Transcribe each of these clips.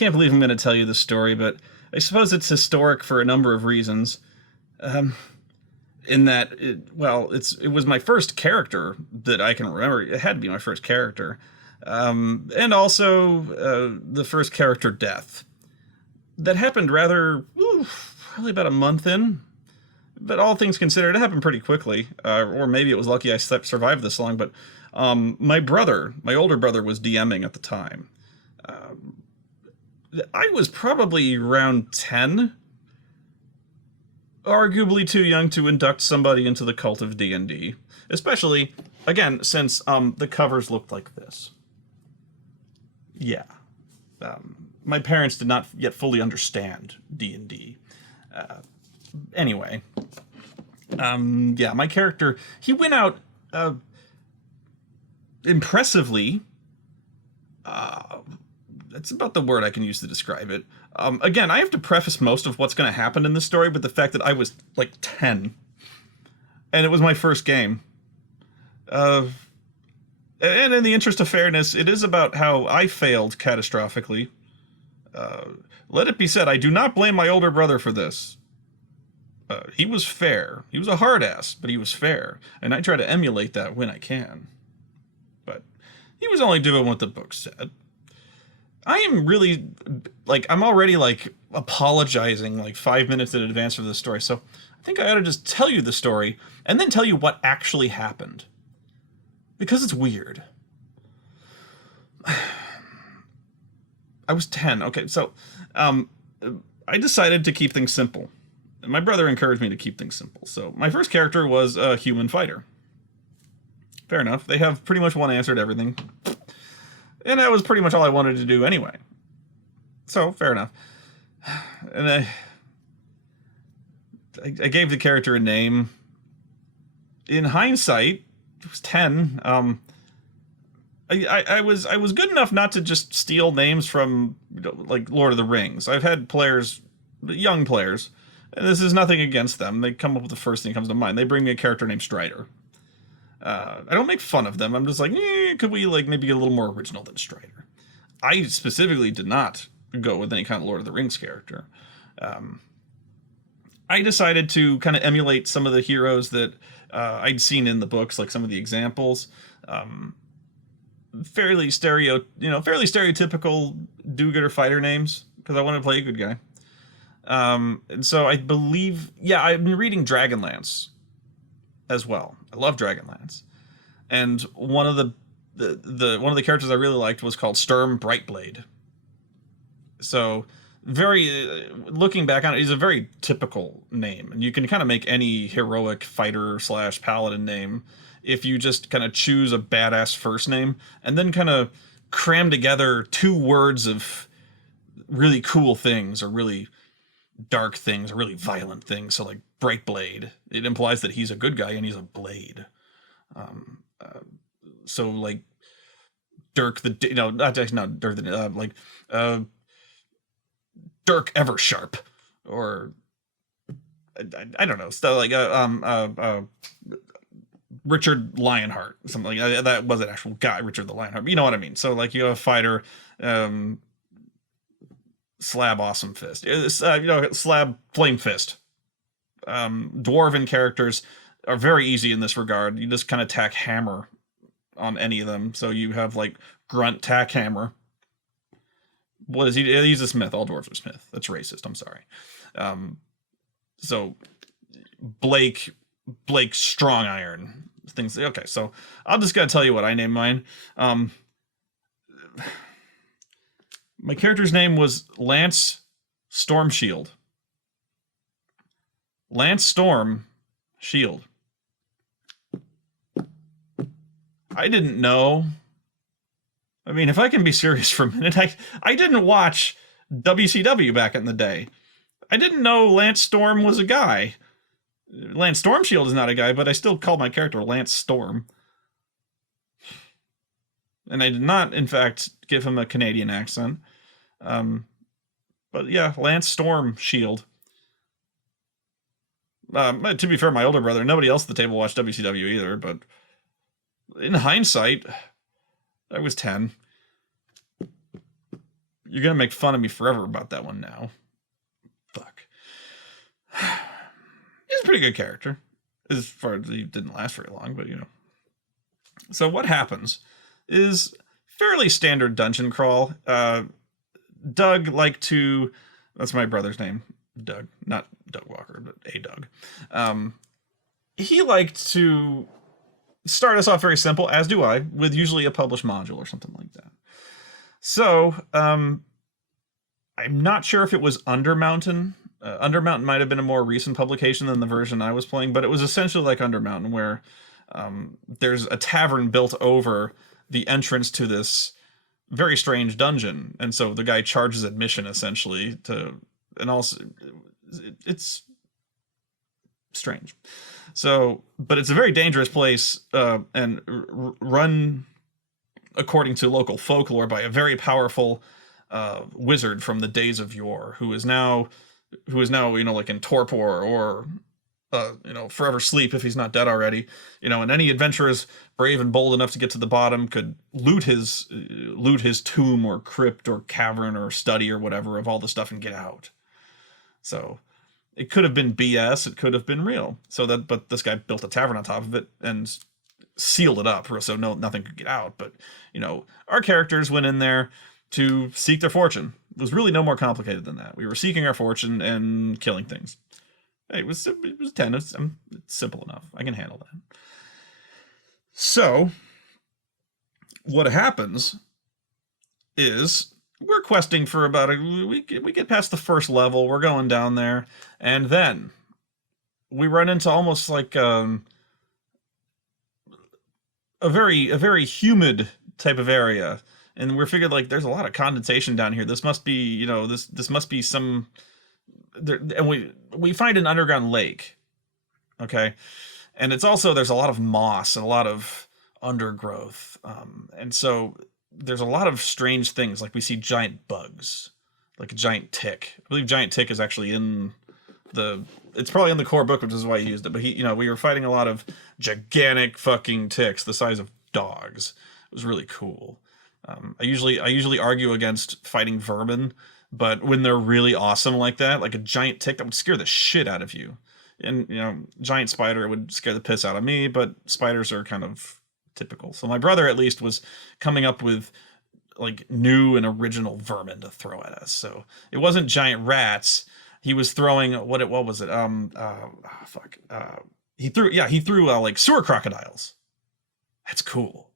can't believe I'm going to tell you this story, but I suppose it's historic for a number of reasons. Um, in that, it was my first character that I can remember. It had to be my first character. And also the first character death. That happened probably about a month in. But all things considered, it happened pretty quickly. Or maybe it was lucky I survived this long, but my older brother, was DMing at the time. I was probably around 10, arguably too young to induct somebody into the cult of D&D. Especially, again, since the covers looked like this. Yeah. My parents did not yet fully understand D&D. Anyway. Yeah, my character, he went out impressively. That's about the word I can use to describe it. Again, I have to preface most of what's going to happen in this story with the fact that I was like 10. And it was my first game. And in the interest of fairness, it is about how I failed catastrophically. Let it be said, I do not blame my older brother for this. He was fair. He was a hard ass, but he was fair. And I try to emulate that when I can. But he was only doing what the book said. I am really, I'm already, apologizing, 5 minutes in advance for this story. So I think I ought to just tell you the story, and then tell you what actually happened. Because it's weird. I was 10. Okay, so I decided to keep things simple. My brother encouraged me to keep things simple. So my first character was a human fighter. Fair enough. They have pretty much one answer to everything. And that was pretty much all I wanted to do anyway. So, fair enough. And I gave the character a name. In hindsight, it was 10. I was good enough not to just steal names from, Lord of the Rings. I've had players, young players, and this is nothing against them. They come up with the first thing that comes to mind. They bring me a character named Strider. I don't make fun of them. I'm just like, could we maybe get a little more original than Strider? I specifically did not go with any kind of Lord of the Rings character. I decided to kind of emulate some of the heroes that I'd seen in the books, like some of the examples. Fairly stereotypical do-gooder fighter names, because I wanted to play a good guy. And so I believe, I've been reading Dragonlance as well. I love Dragonlance. And one of the characters I really liked was called Sturm Brightblade. So looking back on it, he's a very typical name, and you can kind of make any heroic fighter / paladin name if you just kind of choose a badass first name and then kind of cram together 2 words of really cool things or really dark things or really violent things. So Brightblade, it implies that he's a good guy and he's a blade. So Dirk the not Dirk the Dirk Eversharp, or I don't know, stuff Richard Lionheart, something like that. That was an actual guy, Richard the Lionheart. But you know what I mean. So you have a fighter, Slab Awesome Fist, Slab Flame Fist. Dwarven characters are very easy in this regard. You just kind of tack hammer on any of them. So you have Grunt tack hammer. What is he? He's a smith. All dwarves are smith. That's racist. I'm sorry. So Blake Strong Iron. Things. Okay, so I'll just gotta tell you what I named mine. My character's name was Lance Stormshield. Lance Storm Shield. I didn't know. I mean, if I can be serious for a minute, I didn't watch WCW back in the day. I didn't know Lance Storm was a guy. Lance Stormshield is not a guy, but I still called my character Lance Storm. And I did not, in fact, give him a Canadian accent. But yeah, Lance Storm Shield. To be fair, my older brother, nobody else at the table watched WCW either, but in hindsight, I was 10. You're gonna make fun of me forever about that one now. Fuck. He's a pretty good character. As far as he didn't last very long, but you know. So what happens is fairly standard dungeon crawl. Doug liked to. That's my brother's name, Doug, not Doug Walker, but a Doug. He liked to start us off very simple, as do I, with usually a published module or something like that. So I'm not sure if it was Undermountain. Undermountain might have been a more recent publication than the version I was playing, but it was essentially like Undermountain, where there's a tavern built over the entrance to this very strange dungeon, and so the guy charges admission essentially to, and also it's strange. So, but it's a very dangerous place, and run according to local folklore by a very powerful wizard from the days of yore, who is now, you know, like in torpor or you know, forever sleep if he's not dead already, you know, and any adventurers brave and bold enough to get to the bottom could loot his tomb or crypt or cavern or study or whatever of all the stuff and get out. So it could have been BS, it could have been real. But this guy built a tavern on top of it and sealed it up so nothing could get out. But you know, our characters went in there to seek their fortune. It was really no more complicated than that. We were seeking our fortune and killing things. It was 10. It's simple enough. I can handle that. So, what happens is we're questing for about we get past the first level. We're going down there, and then we run into almost like a very humid type of area, and we're figured like there's a lot of condensation down here. This must be, you know, this must be some. There, and we find an underground lake, okay, and it's also, there's a lot of moss and a lot of undergrowth, and so there's a lot of strange things, like we see giant bugs, like a giant tick. I believe giant tick is actually in it's probably in the core book, which is why he used it. But you know, we were fighting a lot of gigantic fucking ticks the size of dogs. It was really cool. I usually argue against fighting vermin. But when they're really awesome like that, like a giant tick, that would scare the shit out of you. And, you know, giant spider would scare the piss out of me, but spiders are kind of typical. So my brother, at least, was coming up with, like, new and original vermin to throw at us. So it wasn't giant rats. He was throwing, what was it? He threw, like, sewer crocodiles. That's cool.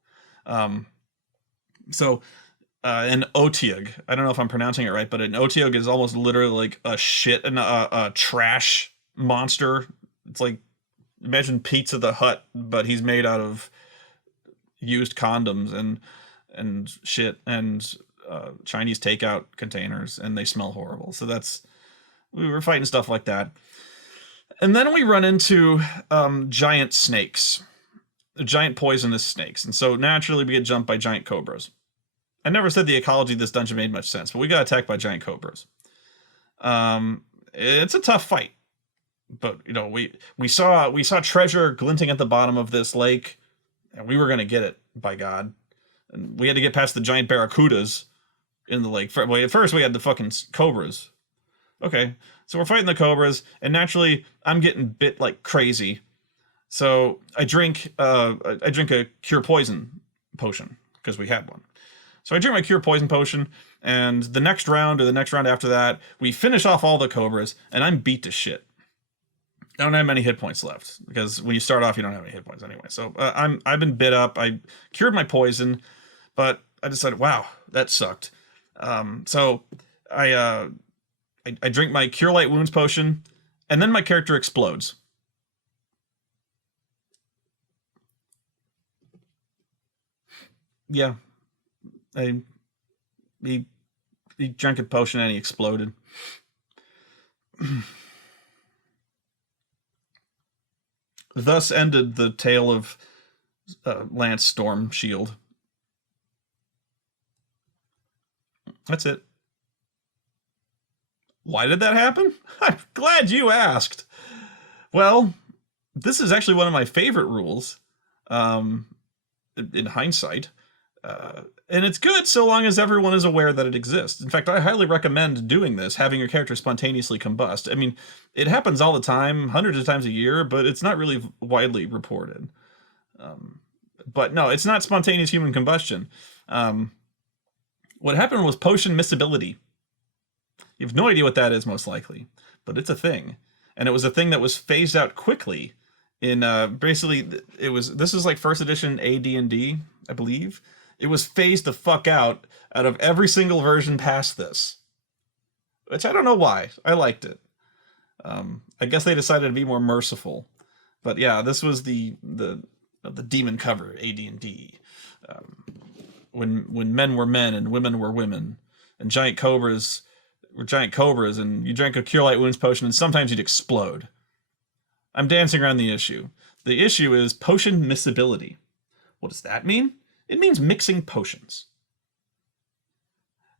An otiug. I don't know if I'm pronouncing it right, but an otiug is almost literally like a trash monster. It's like, imagine Pizza the Hut, but he's made out of used condoms and shit and Chinese takeout containers, and they smell horrible. So we were fighting stuff like that. And then we run into giant snakes, giant poisonous snakes. And so naturally we get jumped by giant cobras. I never said the ecology of this dungeon made much sense, but we got attacked by giant cobras. It's a tough fight, but you know, we saw treasure glinting at the bottom of this lake, and we were gonna get it, by God. And we had to get past the giant barracudas in the lake. At first we had the fucking cobras. Okay, so we're fighting the cobras, and naturally I'm getting bit like crazy. So I drink a cure poison potion because we had one. So I drink my cure poison potion, and the next round or the next round after that, we finish off all the cobras, and I'm beat to shit. I don't have many hit points left, because when you start off, you don't have any hit points anyway. So I've been bit up. I cured my poison, but I decided, wow, that sucked. So I drink my cure light wounds potion, and then my character explodes. Yeah. He drank a potion and he exploded. Thus ended the tale of Lance Storm Shield. That's it. Why did that happen? I'm glad you asked. Well, this is actually one of my favorite rules. In hindsight, And it's good so long as everyone is aware that it exists. In fact, I highly recommend doing this, having your character spontaneously combust. I mean, it happens all the time, hundreds of times a year, but it's not really widely reported. But no, it's not spontaneous human combustion. What happened was potion miscibility. You have no idea what that is, most likely, but it's a thing. And it was a thing that was phased out quickly in basically this is like first edition AD&D, I believe. It was phased the fuck out of every single version past this, which I don't know why. I liked it. I guess they decided to be more merciful, but yeah, this was the demon cover AD&D, when men were men and women were women, and giant cobras were giant cobras, and you drank a cure light wounds potion, and sometimes you'd explode. I'm dancing around the issue. The issue is potion miscibility. What does that mean? It means mixing potions.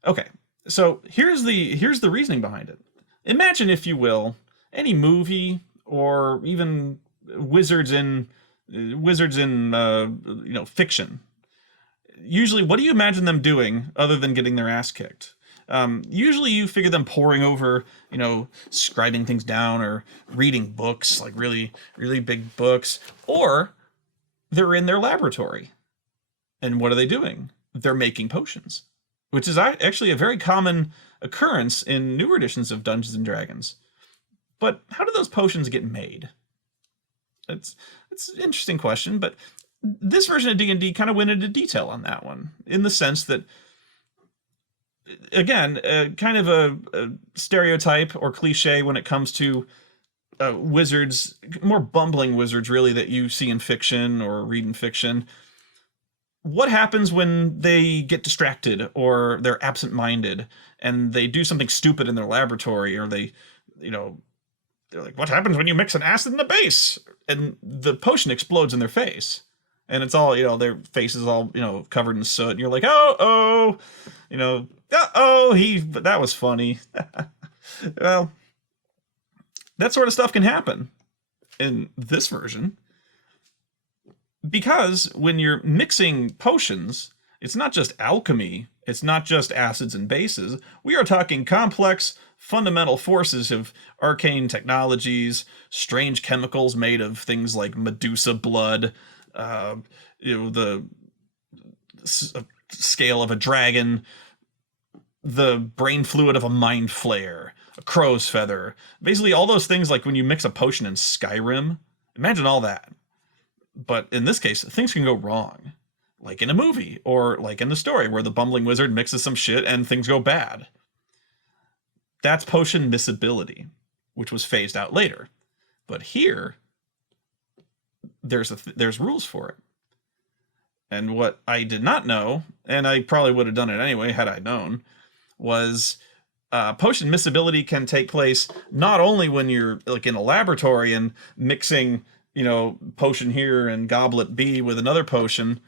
Okay, so here's the reasoning behind it. Imagine, if you will, any movie or even wizards in fiction. Usually, what do you imagine them doing other than getting their ass kicked? Usually you figure them poring over, scribing things down or reading books, like really, really big books, or they're in their laboratory. And what are they doing? They're making potions, which is actually a very common occurrence in newer editions of Dungeons and Dragons. But how do those potions get made? It's an interesting question, but this version of D&D kind of went into detail on that one, in the sense that, again, kind of a stereotype or cliche when it comes to wizards, more bumbling wizards, really, that you see in fiction or read in fiction. What happens when they get distracted or they're absent-minded and they do something stupid in their laboratory, or they're like, what happens when you mix an acid in the base? And the potion explodes in their face. And it's all, their face is all, covered in soot. And you're like, that was funny. Well, that sort of stuff can happen in this version. Because when you're mixing potions, it's not just alchemy, it's not just acids and bases. We are talking complex, fundamental forces of arcane technologies, strange chemicals made of things like Medusa blood, the scale of a dragon, the brain fluid of a mind flayer, a crow's feather. Basically all those things, like when you mix a potion in Skyrim. Imagine all that. But in this case, things can go wrong. Like in a movie, or like in the story where the bumbling wizard mixes some shit and things go bad. That's potion miscibility, which was phased out later. But here, there's rules for it. And what I did not know, and I probably would have done it anyway had I known, was potion miscibility can take place not only when you're like in a laboratory and mixing, potion here and goblet B with another potion.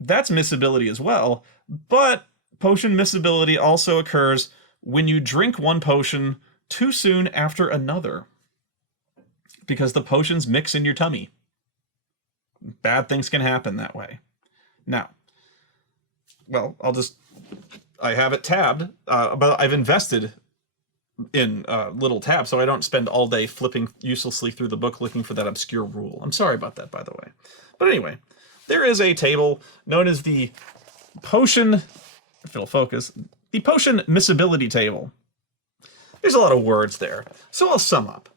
That's miscibility as well, but potion miscibility also occurs when you drink one potion too soon after another, because the potions mix in your tummy. Bad things can happen that way. Now, well, I have it tabbed, but I've invested in little tabs, so I don't spend all day flipping uselessly through the book looking for that obscure rule. I'm sorry about that, by the way. But anyway, there is a table known as the potion, if it'll focus, the potion miscibility table. There's a lot of words there, so I'll sum up.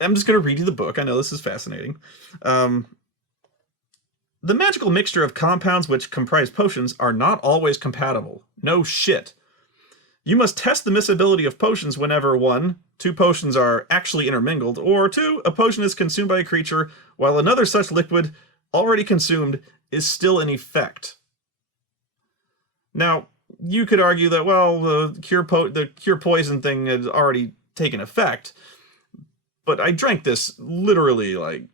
I'm just going to read you the book. I know this is fascinating. The magical mixture of compounds which comprise potions are not always compatible. No shit. You must test the miscibility of potions whenever 1, 2 potions are actually intermingled, or 2, a potion is consumed by a creature while another such liquid, already consumed, is still in effect. Now, you could argue that, well, the cure poison thing had already taken effect, but I drank this literally like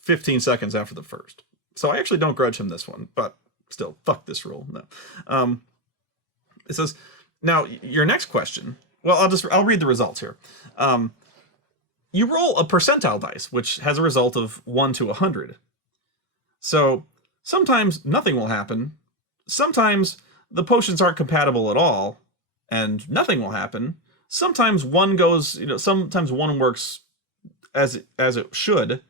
15 seconds after the first. So I actually don't grudge him this one, but still, fuck this rule. No. It says, now, your next question, well, I'll read the results here. You roll a percentile dice, which has a result of 1 to 100. So Sometimes nothing will happen. Sometimes the potions aren't compatible at all, and nothing will happen. Sometimes one goes, sometimes one works as it should,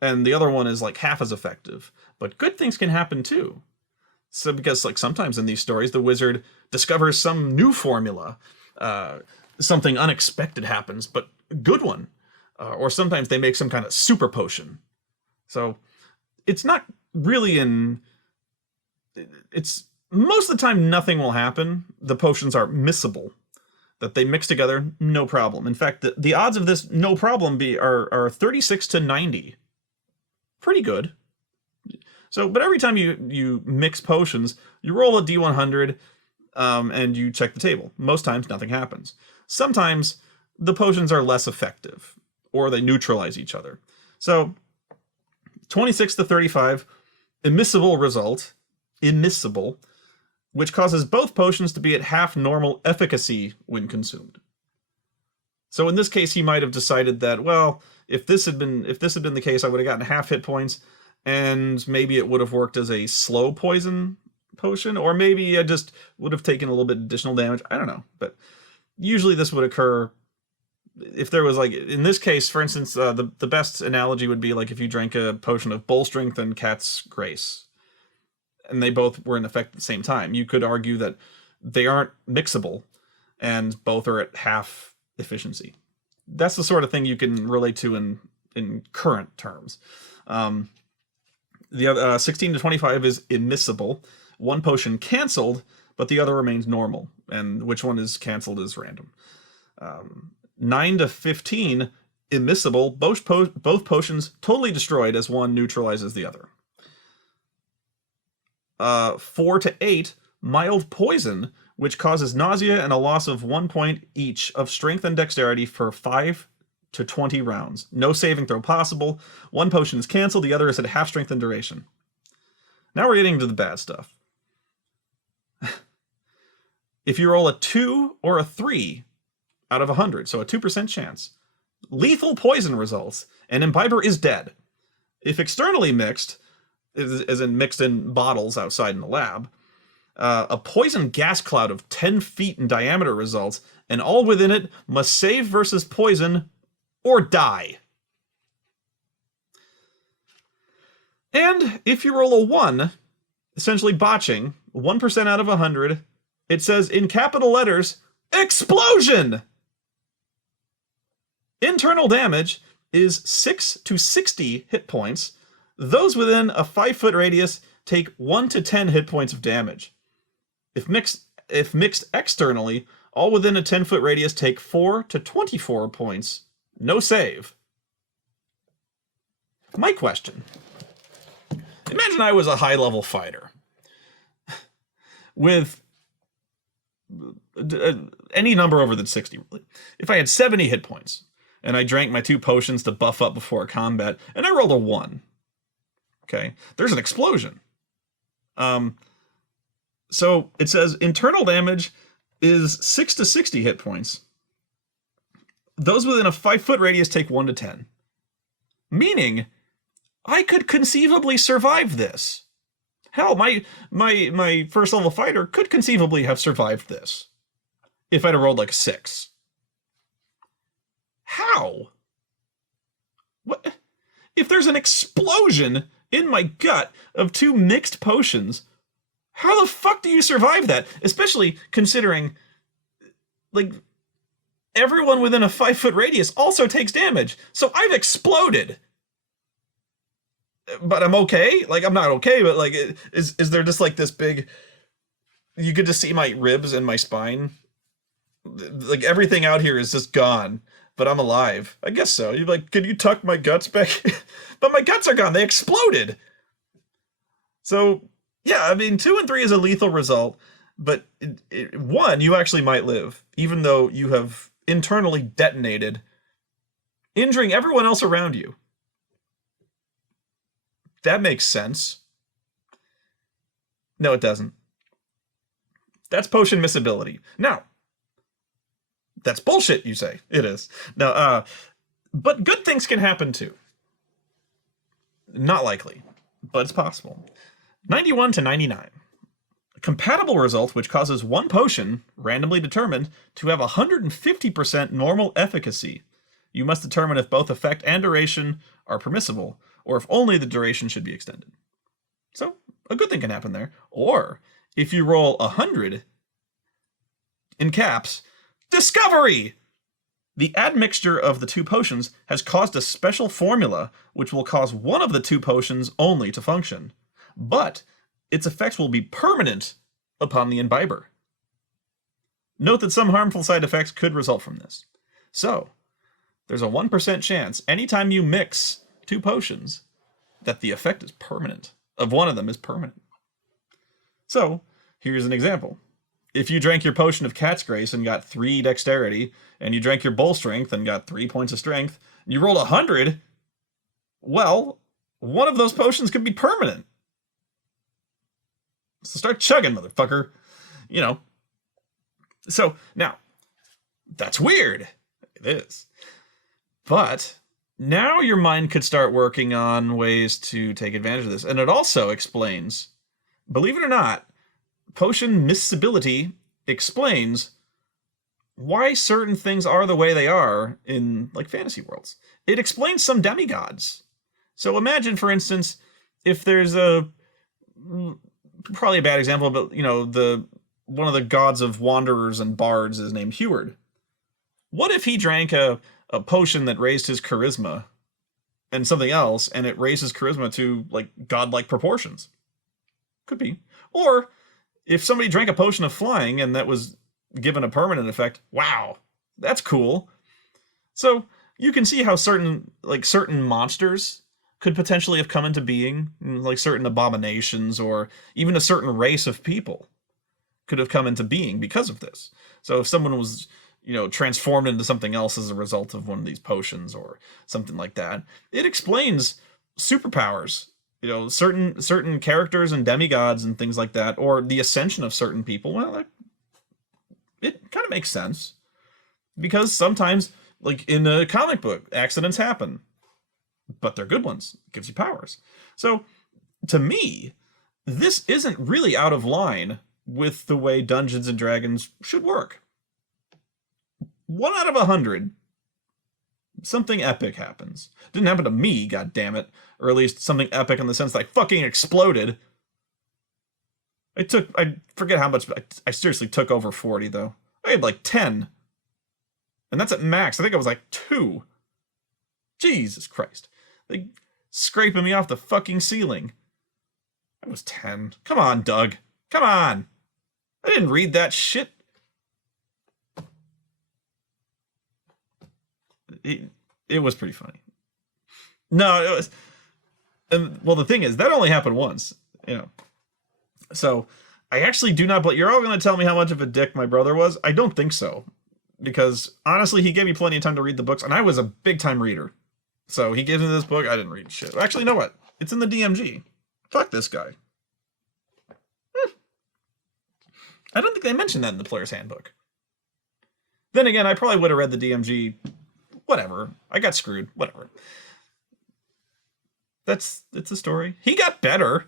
and the other one is like half as effective. But good things can happen too. So because like sometimes in these stories, the wizard discovers some new formula, something unexpected happens, but a good one. Or sometimes they make some kind of super potion. So it's not really it's most of the time nothing will happen. The potions are miscible. That they mix together, no problem. In fact, the odds of this no problem are 36 to 90. Pretty good. So, but every time you mix potions, you roll a d100, and you check the table. Most times, nothing happens. Sometimes the potions are less effective, or they neutralize each other. So, 26 to 35, immiscible result, immiscible, which causes both potions to be at half normal efficacy when consumed. So in this case, he might have decided that, well, if this had been the case, I would have gotten half hit points, and maybe it would have worked as a slow poison potion, or maybe I just would have taken a little bit additional damage. I don't know, but usually this would occur if there was, like, in this case, for instance, the best analogy would be like if you drank a potion of bull strength and cat's grace, and they both were in effect at the same time. You could argue that they aren't mixable, and both are at half efficiency. That's the sort of thing you can relate to in current terms. The other 16 to 25 is immiscible. One potion canceled, but the other remains normal, and which one is canceled is random. 9 to 15, immiscible. Both potions totally destroyed as one neutralizes the other. 4 to 8, mild poison, which causes nausea and a loss of 1 point each of strength and dexterity for 5 to 20 rounds. No saving throw possible. One potion is canceled, the other is at half strength and duration. Now we're getting into the bad stuff. If you roll a 2 or a 3 out of 100, so a 2% chance, lethal poison results, and imbiber is dead. If externally mixed, as in mixed in bottles outside in the lab, a poison gas cloud of 10 feet in diameter results, and all within it must save versus poison or die. And if you roll a 1, essentially botching, 1% out of 100, it says in capital letters, explosion! Internal damage is 6 to 60 hit points. Those within a 5-foot radius take 1 to 10 hit points of damage. If mixed externally, all within a 10-foot radius take 4 to 24 points. No save. My question. Imagine I was a high-level fighter with any number over than 60, really. If I had 70 hit points, and I drank my 2 potions to buff up before combat, and I rolled a 1. Okay, there's an explosion. So it says internal damage is 6 to 60 hit points. Those within a 5-foot radius take 1 to 10. Meaning, I could conceivably survive this. Hell, my first level fighter could conceivably have survived this if I'd have rolled like a 6. How? What? If there's an explosion in my gut of 2 mixed potions, how the fuck do you survive that? Especially considering, like, everyone within a 5-foot radius also takes damage. So I've exploded. But I'm okay? Like, I'm not okay, but, like, is there just, like, this big... You could just see my ribs and my spine. Like, everything out here is just gone. But I'm alive. I guess so. You're like, can you tuck my guts back? But my guts are gone. They exploded. So, yeah, I mean, 2 and 3 is a lethal result. But 1, you actually might live. Even though you have internally detonated, injuring everyone else around you. That makes sense. No, it doesn't. That's potion miscibility. Now, that's bullshit, you say. It is. Now, but good things can happen too. Not likely. but it's possible. 91 to 99. A compatible result which causes one potion, randomly determined, to have 150% normal efficacy. You must determine if both effect and duration are permissible, or if only the duration should be extended. So, a good thing can happen there. Or, if you roll 100, in caps, discovery! The admixture of the two potions has caused a special formula which will cause one of the two potions only to function, but its effects will be permanent upon the imbiber. Note that some harmful side effects could result from this. So, there's a 1% chance anytime you mix two potions that the effect is permanent. Of one of them is permanent. So, here's an example. If you drank your potion of Cat's Grace and got 3 dexterity, and you drank your Bull Strength and got 3 points of strength, and you rolled 100, well, one of those potions could be permanent. So start chugging, motherfucker. You know. So, now, that's weird. It is. But now your mind could start working on ways to take advantage of this. And it also explains, believe it or not, potion miscibility explains why certain things are the way they are in, like, fantasy worlds. It explains some demigods. So imagine, for instance, if there's probably a bad example, but, you know, one of the gods of wanderers and bards is named Heward. What if he drank a potion that raised his charisma and something else, and it raised his charisma to, like, godlike proportions? Could be. Or if somebody drank a potion of flying and that was given a permanent effect, wow, that's cool. So you can see how certain monsters could potentially have come into being, like certain abominations, or even a certain race of people could have come into being because of this. So if someone was, you know, transformed into something else as a result of one of these potions or something like that, it explains superpowers. You know, certain characters and demigods and things like that, or the ascension of certain people. Well, it kind of makes sense. Because sometimes, like in a comic book, accidents happen. But they're good ones. It gives you powers. So, to me, this isn't really out of line with the way Dungeons and Dragons should work. 1 out of 100, something epic happens. Didn't happen to me, goddammit. Or at least something epic in the sense that I fucking exploded. I forget how much, I seriously took over 40 though. I had like 10. And that's at max. I think I was like 2. Jesus Christ. They scraping me off the fucking ceiling. I was 10. Come on, Doug. Come on. I didn't read that shit. It was pretty funny. No, it was... well, the thing is, that only happened once, you know. So, I actually do not... But you're all going to tell me how much of a dick my brother was? I don't think so. Because, honestly, he gave me plenty of time to read the books, and I was a big-time reader. So, he gives me this book, I didn't read shit. Actually, you know what? It's in the DMG. Fuck this guy. I don't think they mentioned that in the Player's Handbook. Then again, I probably would have read the DMG... Whatever. I got screwed. Whatever. It's a story. He got better.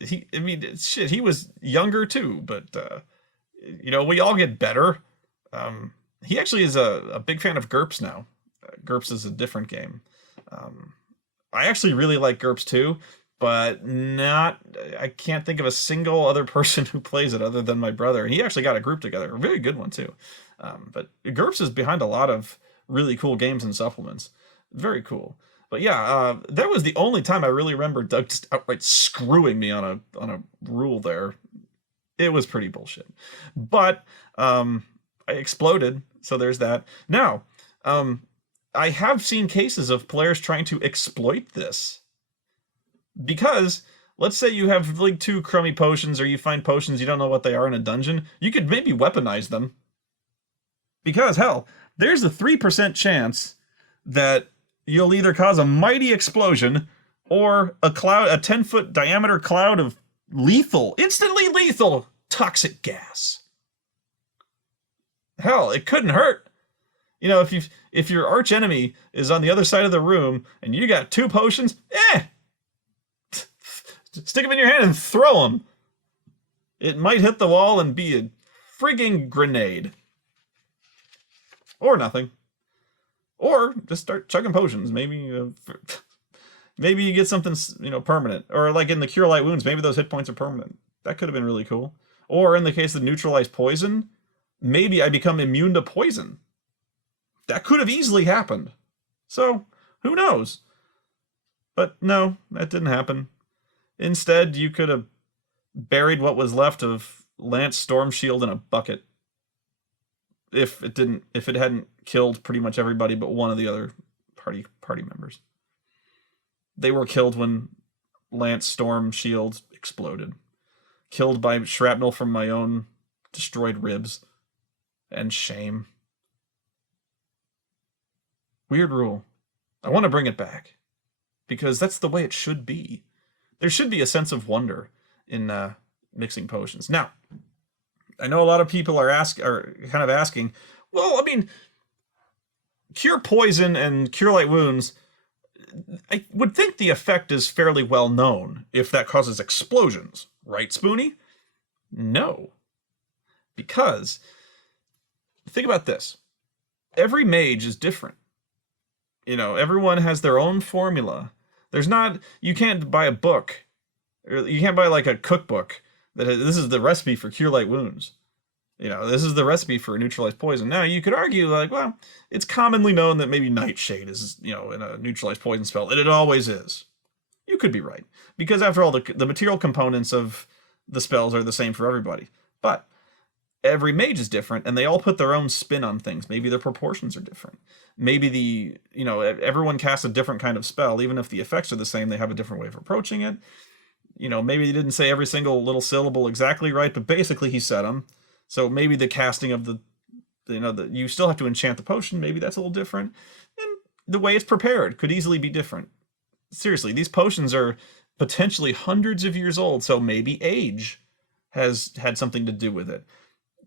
Shit, he was younger too, but, you know, we all get better. He actually is a big fan of GURPS now. GURPS is a different game. I actually really like GURPS too, but I can't think of a single other person who plays it other than my brother. And he actually got a group together, a very good one too. But GURPS is behind a lot of really cool games and supplements. Very cool. But yeah, that was the only time I really remember Doug just outright screwing me on a rule there. It was pretty bullshit. But I exploded, so there's that. Now, I have seen cases of players trying to exploit this. Because, let's say you have like 2 crummy potions, or you find potions you don't know what they are in a dungeon, you could maybe weaponize them. Because, hell, there's a 3% chance that you'll either cause a mighty explosion or a 10-foot diameter cloud of instantly lethal toxic gas. Hell, it couldn't hurt. You know, if your arch enemy is on the other side of the room and you got 2 potions, Stick them in your hand and throw them. It might hit the wall and be a frigging grenade. Or nothing. Or just start chugging potions. Maybe maybe you get something, permanent. Or like in the Cure Light Wounds, maybe those hit points are permanent. That could have been really cool. Or in the case of Neutralize Poison, maybe I become immune to poison. That could have easily happened. So, who knows? But no, that didn't happen. Instead, you could have buried what was left of Lance Storm Shield in a bucket. If it hadn't killed pretty much everybody but one of the other party members. They were killed when Lance Storm Shield exploded. Killed by shrapnel from my own destroyed ribs. And shame. Weird rule. I want to bring it back. Because that's the way it should be. There should be a sense of wonder in mixing potions. Now, I know a lot of people are kind of asking, well, I mean, Cure Poison and Cure Light Wounds, I would think the effect is fairly well known if that causes explosions, right, Spoony? No. Because, think about this. Every mage is different. Everyone has their own formula. You can't buy a book, or you can't buy like a cookbook this is the recipe for Cure Light Wounds. This is the recipe for Neutralize Poison. Now, you could argue, like, well, it's commonly known that maybe Nightshade is, in a Neutralize Poison spell, and it always is. You could be right. Because after all, the material components of the spells are the same for everybody. But every mage is different, and they all put their own spin on things. Maybe their proportions are different. Maybe everyone casts a different kind of spell. Even if the effects are the same, they have a different way of approaching it. Maybe he didn't say every single little syllable exactly right, but basically he said them. So maybe the casting of you still have to enchant the potion. Maybe that's a little different. And the way it's prepared could easily be different. Seriously, these potions are potentially hundreds of years old, so maybe age has had something to do with it.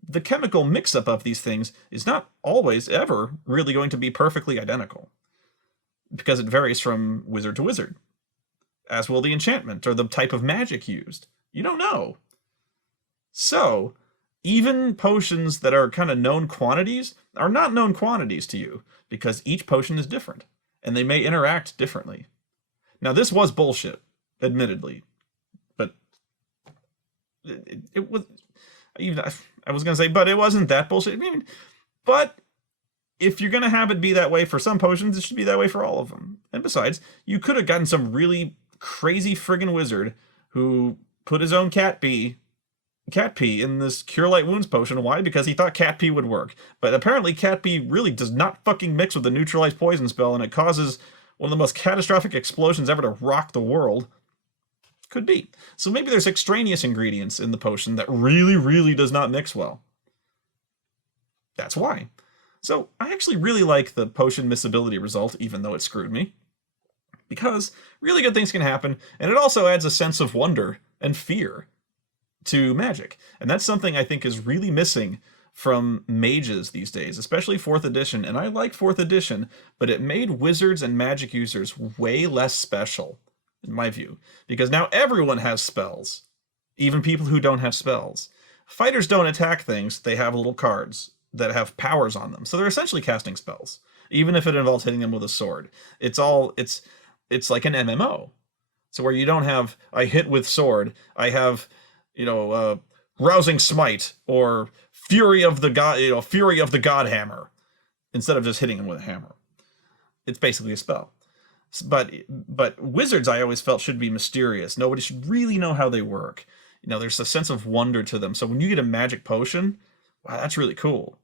The chemical mix-up of these things is not always, ever, really going to be perfectly identical. Because it varies from wizard to wizard. As will the enchantment, or the type of magic used. You don't know. So, even potions that are kind of known quantities are not known quantities to you, because each potion is different, and they may interact differently. Now, this was bullshit, admittedly, but it was... I was going to say, but it wasn't that bullshit. But if you're going to have it be that way for some potions, it should be that way for all of them. And besides, you could have gotten some really crazy friggin' wizard who put his own cat pee in this Cure Light Wounds potion. Why? Because he thought cat pee would work. But apparently cat pee really does not fucking mix with the Neutralize Poison spell, and it causes one of the most catastrophic explosions ever to rock the world. Could be. So maybe there's extraneous ingredients in the potion that really, really does not mix well. That's why. So I actually really like the potion miscibility result, even though it screwed me. Because really good things can happen, and it also adds a sense of wonder and fear to magic. And that's something I think is really missing from mages these days, especially 4th edition. And I like 4th edition, but it made wizards and magic users way less special. In my view, because now everyone has spells, even people who don't have spells. Fighters don't attack things, they have little cards that have powers on them, so they're essentially casting spells, even if it involves hitting them with a sword. It's like an MMO, so where you don't have, I hit with sword, I have, Rousing Smite, or Fury of the God Hammer, instead of just hitting him with a hammer. It's basically a spell. But wizards, I always felt, should be mysterious. Nobody should really know how they work. There's a sense of wonder to them. So when you get a magic potion, wow, that's really cool.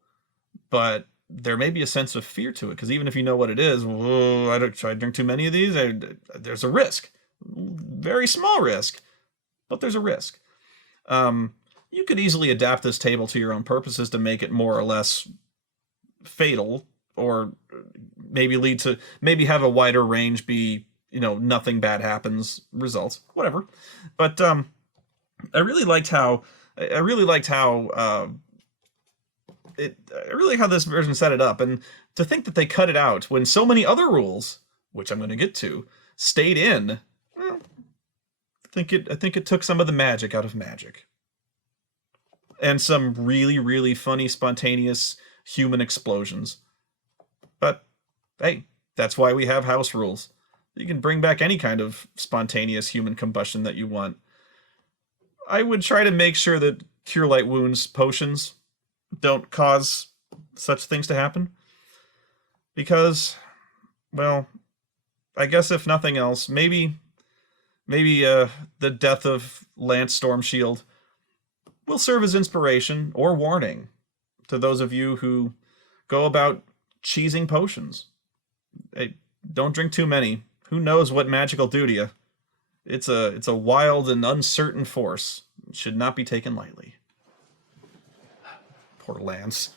But there may be a sense of fear to it, because even if you know what it is, should I drink too many of these? There's a risk. Very small risk, but there's a risk. You could easily adapt this table to your own purposes to make it more or less fatal, or maybe have a wider range, be, nothing bad happens results, whatever. But I really like how this version set it up, and to think that they cut it out when so many other rules, which I'm going to get to, stayed in, well, I think it took some of the magic out of magic. And some really, really funny, spontaneous human explosions. But hey, that's why we have house rules. You can bring back any kind of spontaneous human combustion that you want. I would try to make sure that Cure Light Wounds potions don't cause such things to happen. Because, well, I guess if nothing else, maybe the death of Lance Stormshield will serve as inspiration or warning to those of you who go about cheesing potions. Hey, don't drink too many. Who knows what magic will do to you? It's a wild and uncertain force. It should not be taken lightly. Poor Lance.